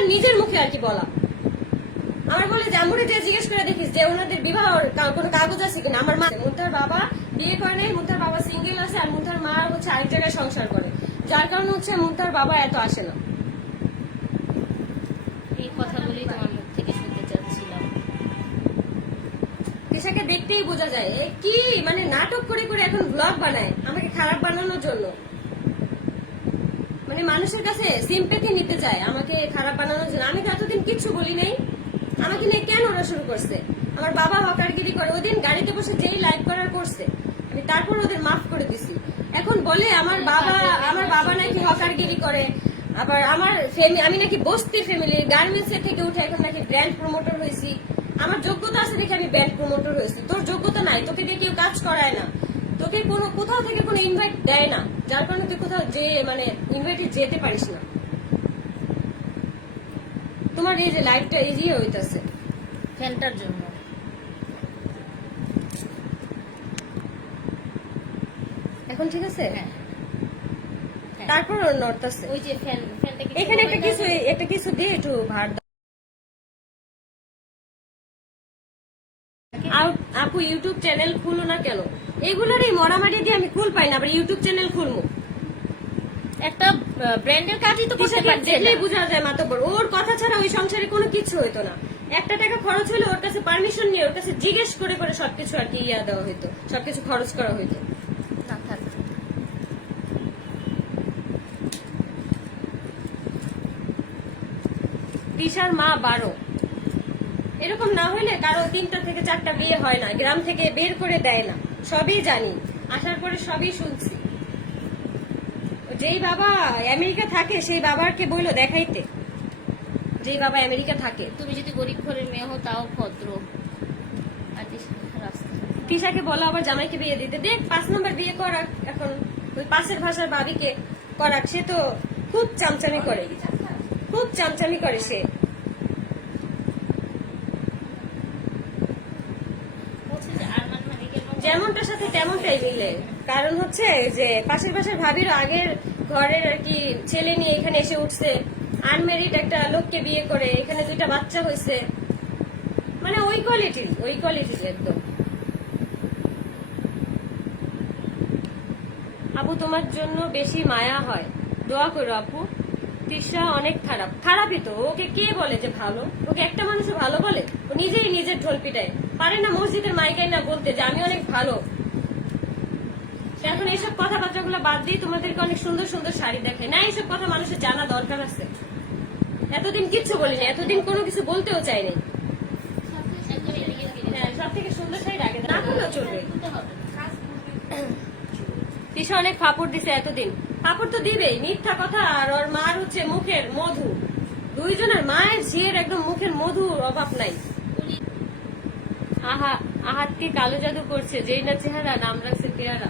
তিশার নিজের মুখে আর কি বলা। আমার বলে যে আম্মুরে যে জিজ্ঞেস করে দেখিস যে ওনাদের বিবাহের কোনো কাগজ আছে কিনা। আমার মা মুনতাহার বাবা বিয়ে করে নাই, মুনতাহার বাবা সিঙ্গেল আছে, আর মুনতাহার মা হচ্ছে আরেক জায়গায় সংসার করে, যার কারণে হচ্ছে মুনতাহার বাবা এত আসে না। এই কথাগুলি তোমার মুখ থেকে শুনতে চাচ্ছিলাম। তিশাকে দেখতেই বোঝা যায় কি মানে নাটক করে করে এখন ব্লগ বানায় আমাকে খারাপ বানানোর জন্য, মানে মানুষের কাছে সিম্পেথি নিতে চায় আমাকে খারাপ বানানোর জন্য। আমি তো এতদিন কিচ্ছু বলি নাই, আমাকে নিয়ে কেন ওরা শুরু করছে? আমার বাবা হকারগিরি করে, ওদিন গাড়িতে বসে যেই লাইভ করার করছে আমি তারপর ওদের মাফ করে দিছি। এখন বলে আমার বাবা নাকি হকারগিরি করে, আবার আমার আমি নাকি বস্তির ফ্যামিলি, গার্মেন্টস থেকে উঠে এখন নাকি ব্র্যান্ড প্রমোটর হয়েছি। আমার যোগ্যতা আছে দেখে আমি ব্র্যান্ড প্রমোটর হয়েছি, তোর যোগ্যতা নাই, তোকে দিয়ে কেউ কাজ করায় না, তোকে কোনো কোথাও থেকে কোনো ইনভাইট দেয় না, যার কারণে তুই কোথাও যে মানে ইনভাইটে যেতে পারিস না। তোমার এই যে লাইফটা ইজি হইতাছে ফ্যানটার জন্য। এখন ঠিক আছে? হ্যাঁ, তারপর নড়তাছে। ওই যে ফ্যানটা এখানে একটা কিছু দিয়ে একটু ভার দাও। আপু ইউটিউব চ্যানেল খুলো না কেন? এগুলোরই মরামারি দিয়ে আমি কুল পাই না, আবার ইউটিউব চ্যানেল খুলবো। একটা ব্র্যান্ডের কাজই তো করতে পারছে না। দেখলেই বোঝা যায় মাতব্বর, ওর কথা ছাড়া ওই সংসারে কোনো কিছু হইতো না। একটা টাকা খরচ হলে ওর কাছে পারমিশন নিয়ে ওর কাছে জিজ্ঞেস করে করে সবকিছু আর কি ইয়া দেওয়া হইতো, সবকিছু খরচ করা হইতো। না থাক। তিশার মা 12, এরকম না হইলে কারো 3টা থেকে 4টা বিয়ে হয় না, গ্রাম থেকে বের করে দেয় না, সবই জানি, আসার পরে সবই শুনছি। যেই বাবা আমেরিকা থাকে সেই বাবাকে বইলো দেখাইতে, যেই বাবা আমেরিকা থাকে। তুমি যদি গরিব ঘরের মেয়ে হো তাও ভদ্র। আর রাস্তা তিশাকে বলো আবার জামাইকে বিয়ে দিতে, দেখ 5 নম্বর বিয়ে করাক, এখন ওই পাশের ভাষার ভাবিকে করাক, সে তো খুব চামচামি করে, খুব চামচামি করে সে। বলছে যে আরমান মালিকের মতো যেমনটার সাথে তেমনটাই মিলে, কারণ হচ্ছে যে পাশের পাশের ভাবির আগের ঘরের আর কি ছেলে নিয়ে এখানে এসে উঠছে, আনমেরিড একটা লোককে বিয়ে করে, এখানে 2টা বাচ্চা হয়েছে, মানে ওই কোয়ালিটির একদম। আপু তোমার জন্য বেশি মায়া হয়, দোয়া করো আপু। তিশা অনেক খারাপই তো, ওকে কে বলে যে ভালো? ওকে একটা মানুষও ভালো বলে? ও নিজেই নিজের ঢোল পিটায়, পারে না মসজিদের মাইকায় না বলতে যে আমি অনেক ভালো। এখন এইসব কথাবার্তাগুলো বাদ দিয়ে তোমাদেরকে অনেক সুন্দর সুন্দর শাড়ি দেখে না, এইসব কথা মানুষের জানা দরকার আছে। এতদিন কিচ্ছু বলিনি, এতদিন কোনো কিছু বলতেও চাইনি। হ্যাঁ, সব থেকে সুন্দর শাড়ি আগে না করলেও চলবে। তিশা অনেক ফাপড় দিছে এতদিন, ফাপড় তো দিবেই, মিথ্যা কথা আর ওর মার হচ্ছে মুখের মধু, দুইজনের মায়ের ঝিয়ের একদম মুখের মধুর অভাব নাই। আহাতকে কালো জাদু করছে, যেই না চেহারা নাম রাখছে পেয়ারা।